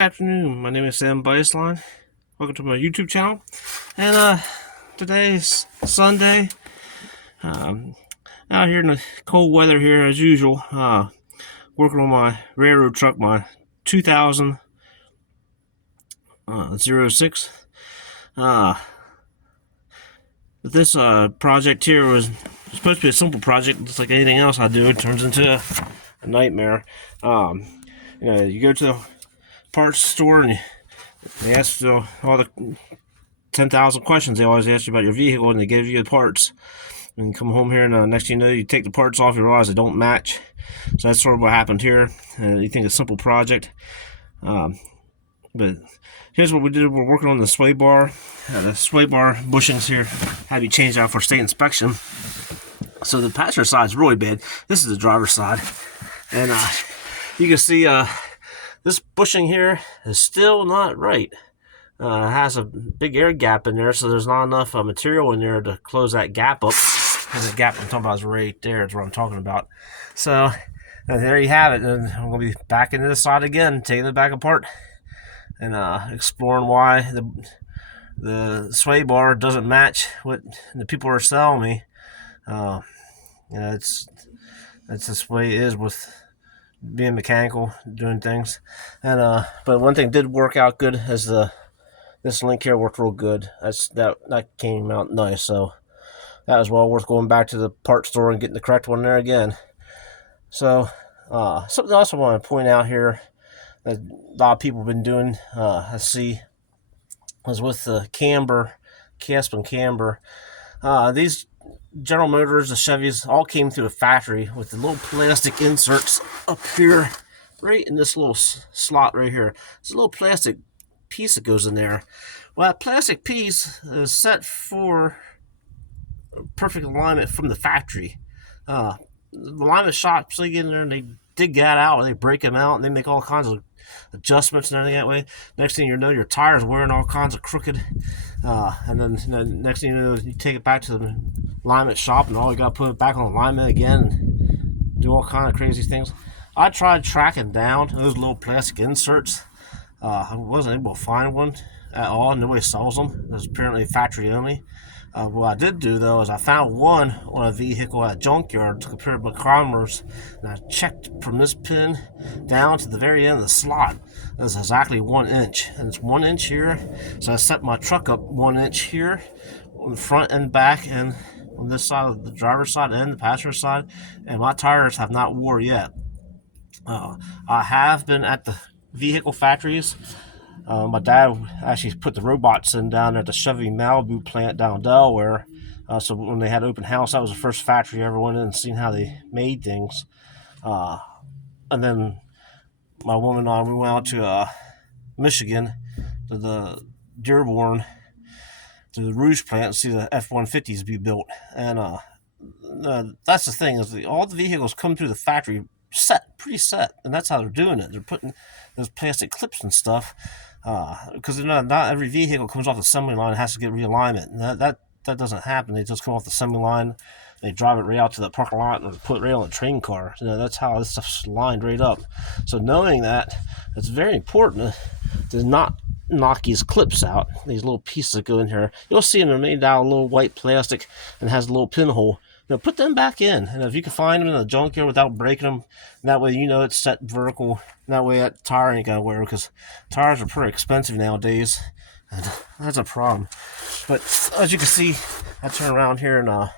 Afternoon, my name is Sam Baseline. Welcome to my YouTube channel. And today's Sunday. Um, Out here in the cold weather here as usual. Working on my railroad truck, my 2000 06. But this project here was supposed to be a simple project, just like anything else I do. It turns into a nightmare. You go to the parts store and they ask you all the 10,000 questions they always ask you about your vehicle, and they give you the parts. And you come home here, and next thing you know, you take the parts off, you realize they don't match. So that's sort of what happened here. You think it's a simple project. But here's what we did. We're working on the sway bar. The sway bar bushings here have you changed out for state inspection. So the passenger side is really bad. This is the driver's side. And you can see this bushing here is still not right. It has a big air gap in there, so there's not enough material in there to close that gap up. And the gap I'm talking about is right there. Is what I'm talking about. So there you have it. And I'm going to be back into this side again, taking it back apart, and exploring why the sway bar doesn't match what the people are selling me. It's this way it is with being mechanical, doing things. And but one thing did work out good is this link here worked real good. That came out nice, so that was well worth going back to the parts store and getting the correct one there again. So something else I want to point out here that a lot of people have been doing, I see, is with the camber, cast and camber. These General Motors, the Chevys, all came through the factory with the little plastic inserts up here, right in this little slot right here. There's a little plastic piece that goes in there. Well, that plastic piece is set for perfect alignment from the factory. The alignment shops, they get in there and they dig that out, and they break them out, and they make all kinds of adjustments and everything that way. Next thing you know, your tire's wearing all kinds of crooked. And then next thing you know, you take it back to the alignment shop, and all you got to put it back on alignment again and do all kind of crazy things. I tried tracking down those little plastic inserts. I wasn't able to find one at all. Nobody sells them. It was apparently factory only. What I did do, though, is I found one on a vehicle at a junkyard to compare my kilometers, and I checked from this pin down to the very end of the slot. That's exactly 1 inch, and it's 1 inch here. So I set my truck up 1 inch here, on the front and back, and on this side of the driver's side and the passenger side, and my tires have not wore yet. I have been at the vehicle factories. My dad actually put the robots in down at the Chevy Malibu plant down in Delaware. So when they had open house, that was the first factory I ever went in and seen how they made things. And then my woman and I, we went out to Michigan, to the Dearborn, to the Rouge plant, and see the F-150s be built. And that's the thing, is all the vehicles come through the factory preset, and that's how they're doing it. They're putting those plastic clips and stuff, because not every vehicle comes off the assembly line and has to get realignment. And that doesn't happen. They just come off the assembly line, they drive it right out to the parking lot and put it right on the train car. That's how this stuff's lined right up. So knowing that, it's very important to not knock these clips out, these little pieces that go in here. You'll see them, they're made out of little white plastic and has a little pinhole. Put them back in, and if you can find them in a junkyard without breaking them, that way it's set vertical. That way that tire ain't gotta wear, because tires are pretty expensive nowadays, and that's a problem. But as you can see, I turn around here and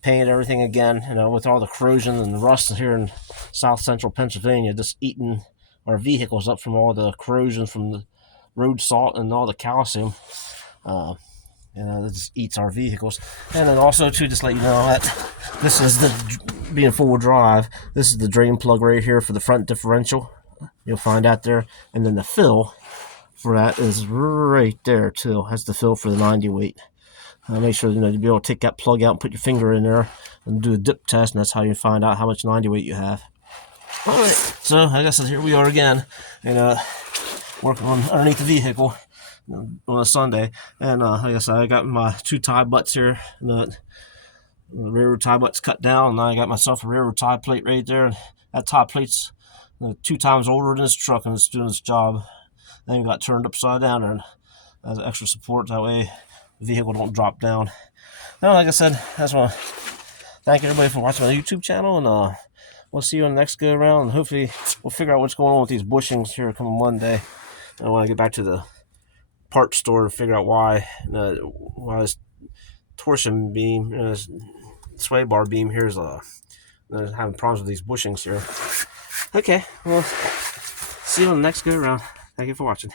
paint everything again. With all the corrosion and the rust here in south central Pennsylvania, just eating our vehicles up from all the corrosion from the road salt and all the calcium. It just eats our vehicles. And then also, too, just let you know that this is being four-wheel drive, this is the drain plug right here for the front differential. You'll find out there. And then the fill for that is right there, too. That's the fill for the 90 weight. Make sure you'll be able to take that plug out and put your finger in there and do a dip test, and that's how you find out how much 90 weight you have. All right, so I guess here we are again, working on underneath the vehicle on a Sunday. And like I said, I got my 2 tie butts here, and the railroad tie butts cut down, and I got myself a railroad tie plate right there. And that tie plate's 2 times older than this truck, and it's doing its job. then got turned upside down and as extra support. That way the vehicle don't drop down. Now, like I said, I just want to thank everybody for watching my YouTube channel, and we'll see you on the next go around. And hopefully we'll figure out what's going on with these bushings here coming Monday. I want to get back to the parts store and figure out why this torsion beam, this sway bar beam here is having problems with these bushings here. Okay, well, see you on the next go around. Thank you for watching.